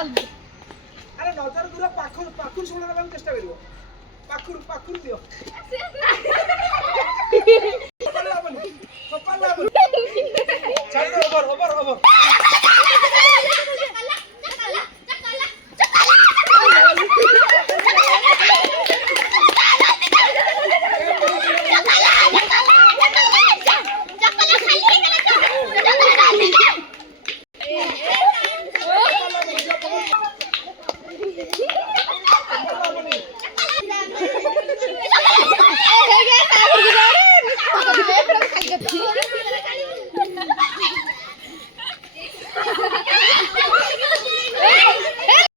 अरे नजर दूर पाखुर पाखुर शोना का चेष्टा करियो पाखुर पाखुर दियो सपाला बोल चल ओवर ओवर ओवर